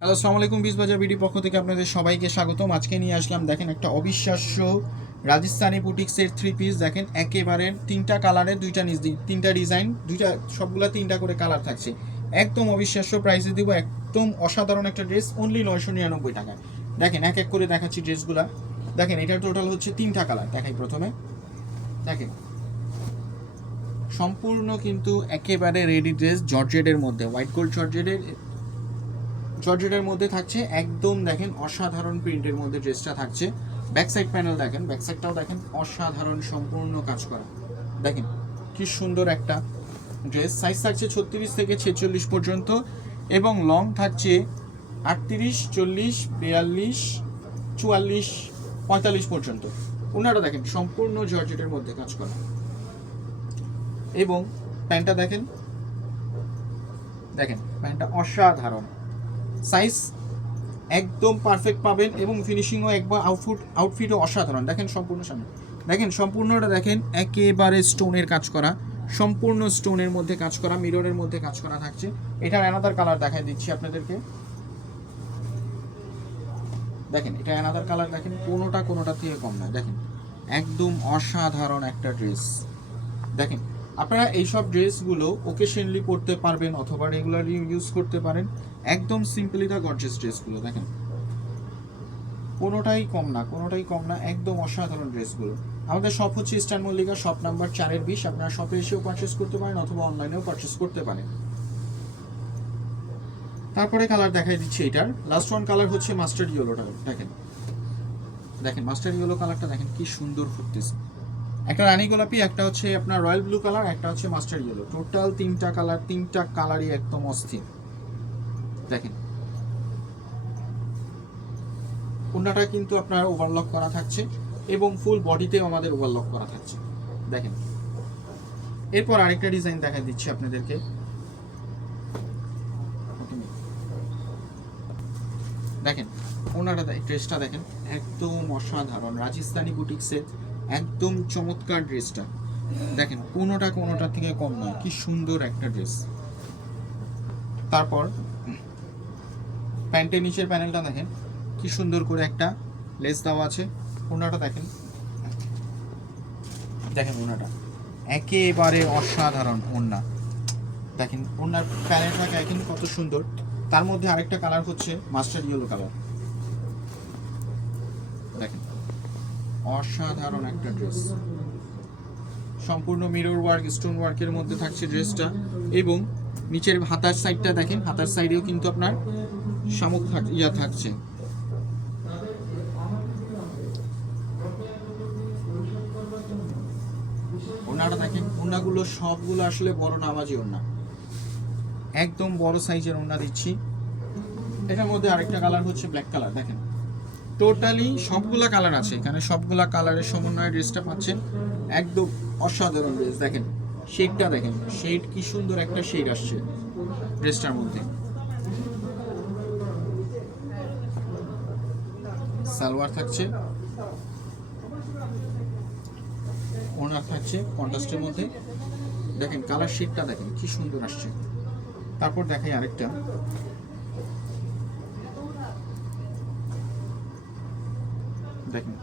Hello, আসসালামু আলাইকুম। বিজবাজার BD পক্ষ থেকে আপনাদের সবাইকে স্বাগতম। আজকে নিয়ে আসলাম, দেখেন, একটা অবিশ্বাস্য রাজস্থানি বুটিক্সের থ্রি পিস। দেখেন, একেবারে তিনটা কালারের, তিনটা ডিজাইন, সবগুলা তিনটা করে কালার থাকছে। একদম অবিশ্বাস্য প্রাইসে দিব, একদম অসাধারণ একটা ড্রেস, অনলি 999 টাকায়। দেখেন, এক এক করে দেখাচ্ছি ড্রেসগুলা। দেখেন, এটার টোটাল হচ্ছে তিনটা কালার। দেখাই প্রথমে, দেখেন, সম্পূর্ণ কিন্তু একেবারে রেডি ড্রেস, জর্জেটের মধ্যে, হোয়াইট গোল্ড জর্জেটের মধ্যে থাকছে। একদম দেখেন অসাধারণ প্রিন্টের মধ্যে ড্রেসটা থাকছে। ব্যাক সাইড প্যানেল দেখেন, ব্যাক সাইডটাও দেখেন অসাধারণ, সম্পূর্ণ কাজ করা। দেখেন কি সুন্দর একটা ড্রেস। সাইজ থাকছে 36 থেকে 46 পর্যন্ত এবং লং থাকছে 38, 40, 42, 44, 45 পর্যন্ত। ওনারা দেখেন সম্পূর্ণ জর্জেটের মধ্যে কাজ করা এবং প্যান্টটা দেখেন, দেখেন প্যান্টটা অসাধারণ। সাইজ একদম পারফেক্ট পাবেন এবং ফিনিশিংও একবার আউটফিটও অসাধারণ। দেখেন সম্পূর্ণ সামনে, দেখেন সম্পূর্ণটা দেখেন একেবারে স্টোনের কাজ করা, সম্পূর্ণ স্টোনের মধ্যে কাজ করা, মিররের মধ্যে কাজ করা থাকছে। এটার অ্যানাদার কালার দেখাই দিচ্ছি আপনাদেরকে। দেখেন এটা অ্যানাদার কালার, দেখেন কোনোটা থেকে কম নয়। দেখেন একদম অসাধারণ একটা ড্রেস। দেখেন আপনারা এইসব ড্রেসগুলো ওকেশনলি পরতে পারবেন অথবা রেগুলারলি ইউজ করতে পারেন। একদম সিম্পলি দা গর্জিয়াস ড্রেসগুলো দেখেন, কোনোটাই কম না, একদম অসাধারণ ড্রেসগুলো। আমাদের শপ হচ্ছে ইস্টার্ন মল্লিকা, শপ নাম্বার 4-20। আপনারা শপে এসেও পারচেস করতে পারেন অথবা অনলাইনেও পারচেস করতে পারেন। তারপরে কালার দেখাই দিচ্ছি। এটার লাস্ট ওয়ান কালার হচ্ছে মাস্টার্ড ইয়েলোটা। দেখেন, দেখেন মাস্টার্ড ইয়েলো কালারটা দেখেন কি সুন্দর ফুটতেছে। একটা রানী গোলাপি, একটা হচ্ছে আপনার রয়্যাল ব্লু কালার, একটা হচ্ছে মাস্টার্ড ইয়েলো। টোটাল তিনটা কালারই একদম অস্থির। দেখেন ওড়নাটা কিন্তু আপনার ওভারলক করা থাকছে এবং ফুল বডিতেও আমাদের ওভারলক করা থাকছে। দেখেন এরপর আরেকটা ডিজাইন দেখা দিচ্ছি আপনাদেরকে। দেখেন ওনারা ড্রেসটা দেখেন একদম অসাধারণ, রাজস্থানি বুটিক্সের একদম চমৎকার ড্রেসটা। দেখেন কোনোটা থেকে কম নয়, কি সুন্দর একটা ড্রেস। তারপর প্যান্টের নিচের প্যানেলটা দেখেন কি সুন্দর করে একটা লেস দেওয়া আছে। ওনাটা দেখেন, দেখেন ওনাটা একেবারে অসাধারণ ওড়না। দেখেন ওনার প্যানেলটা দেখেন কত সুন্দর। তার মধ্যে আরেকটা কালার হচ্ছে মাস্টার্ড ইয়েলো কালার। দেখেন অসাধারণ একটা ড্রেস, সম্পূর্ণ মিরর ওয়ার্ক, স্টোন ওয়ার্কের মধ্যে থাকছে ড্রেসটা। এবং নিচের হাতার সাইডটা দেখেন, হাতার সাইডেও কিন্তু আপনার শামুক থাকছে। ওনাটা দেখেন, ওনাগুলো সবগুলো আসলে বড় নামাজি ওনা, একদম বড় সাইজের ওনা দিচ্ছি। এটার মধ্যে আরেকটা কালার হচ্ছে ব্ল্যাক কালার। দেখেন টোটালি সবগুলা কালার আছে এখানে, সবগুলা কালারের সমন্বয়ে ড্রেসটা পাচ্ছেন। একদম অসাধারণ ড্রেস। দেখেন শেডটা দেখেন, শেড কি সুন্দর একটা শেড আসছে ড্রেসটার মধ্যে। সালোয়ার থাকছে, ওনার থাকছে কন্ট্রাস্টের মধ্যে। দেখেন কালার শেডটা দেখেন কি সুন্দর আসছে। তারপর দেখাই আরেকটা। দেখেন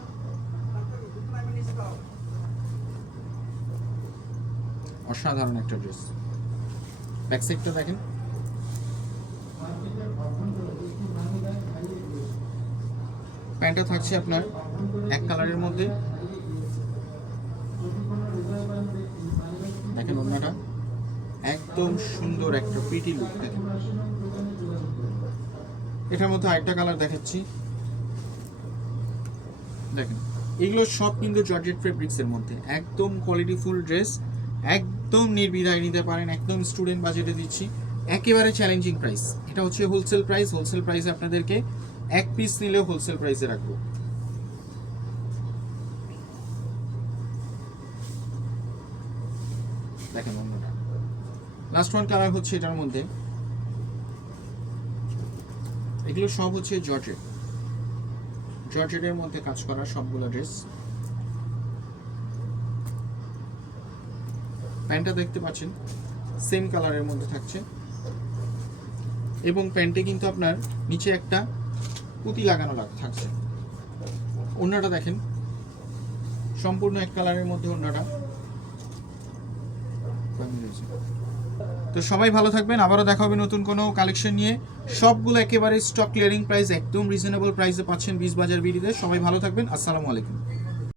অসাধারণ একটা ড্রেস। ব্যাক সাইডটা দেখেন, প্যান্টটা থাকছে আপনার এক কালারের মধ্যে। দেখেন ওড়নাটা একদম সুন্দর একটা প্রিটি লুক। দেখেন এটার মধ্যে আরেকটা কালার দেখাচ্ছি। দেখেন এগুলো সব কিন্তু জর্জেট ফেব্রিক্সের মধ্যে, একদম কোয়ালিটিফুল ড্রেস, একদম নির্দ্বিধায় নিতে পারেন, একদম স্টুডেন্ট বাজেটে দিচ্ছি, একেবারে চ্যালেঞ্জিং প্রাইস। এটা হচ্ছে হোলসেল প্রাইস, হোলসেল প্রাইসে আপনাদেরকে এক পিস নিলেও হোলসেল প্রাইসে রাখবো। দেখেন অন্যটা লাস্ট ওয়ান কালার হচ্ছে এটার মধ্যে। এগুলো সব হচ্ছে জর্জেটের মধ্যে কাজ করা সবগুলো ড্রেস। প্যান্টটা দেখতে পাচ্ছেন সেম কালারের মধ্যে থাকছে এবং প্যান্টে কিন্তু আপনার নিচে একটা পুঁতি লাগানো থাকছে। ওড়নাটা দেখেন সম্পূর্ণ এক কালারের মধ্যে ওড়নাটা। তো সবাই ভালো থাকবেন, আবারও দেখা হবে নতুন কোনো কালেকশন নিয়ে। সবগুলো একেবারে স্টক ক্লিয়ারিং প্রাইস, একদম রিজনেবল প্রাইসে পাচ্ছেন বিচ বাজার বিডিতে। সবাই ভালো থাকবেন, আসসালামু আলাইকুম।